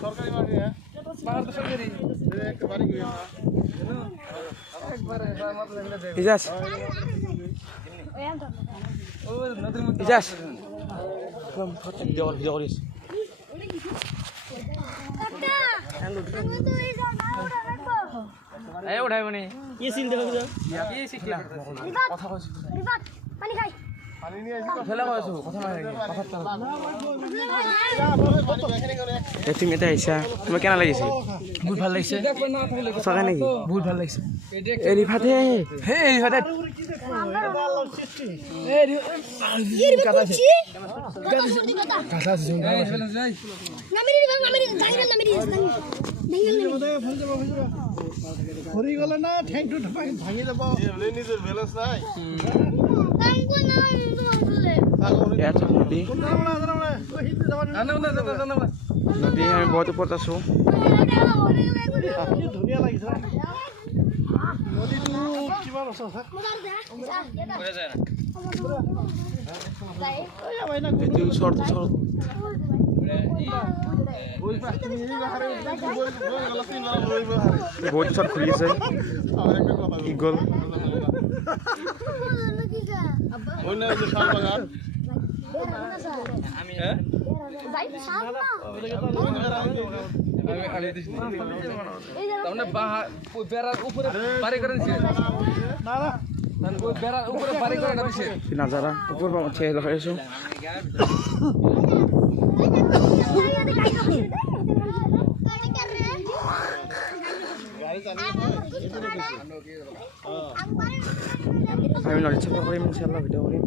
সরকারি মাটি হ্যাঁ পাহাড় তো সরকারি একটা বাড়ি গিয়ে একবারে ইজাজ ও নদীর মধ্যে ইজাজ ভিডিও করিস এই উঠাই মানে কি সিন দেখো কি শিখলে কথা কইছ পানি খাই পানি নিয়ে আসি ছেলে কইছো কথা না কথা তো তো তুমি এটা আইসা তোমার কেন লাগিছে বহুত ভাল লাগিছে সকালে নাকি বহুত ভাল লাগিছে এই রিফাতে হে রিফাতে কথা কাঁচা আছে ঘুরি গলে না ঠেংটো ভাঙি যাব নিজের ব্যালেন্স নাই এটা নদী নদী আমি বহুত ওপৰত আছো ধুনীয়া লাগিছে নদীটো কিমান আছে এইটো ওচৰত বহুত ওচৰত ঘূৰি আছে কি গ'ল বেড়ার উপরে বাড়ি করে দিছে বেড়ার উপরে বাড়ি করে দিছে নাজাৰা ওপৰ পৰা উঠি দেখাই আছো আমি নদীত চাফা কৰিম ইনশাআল্লাহ ভিডিঅ' কৰিম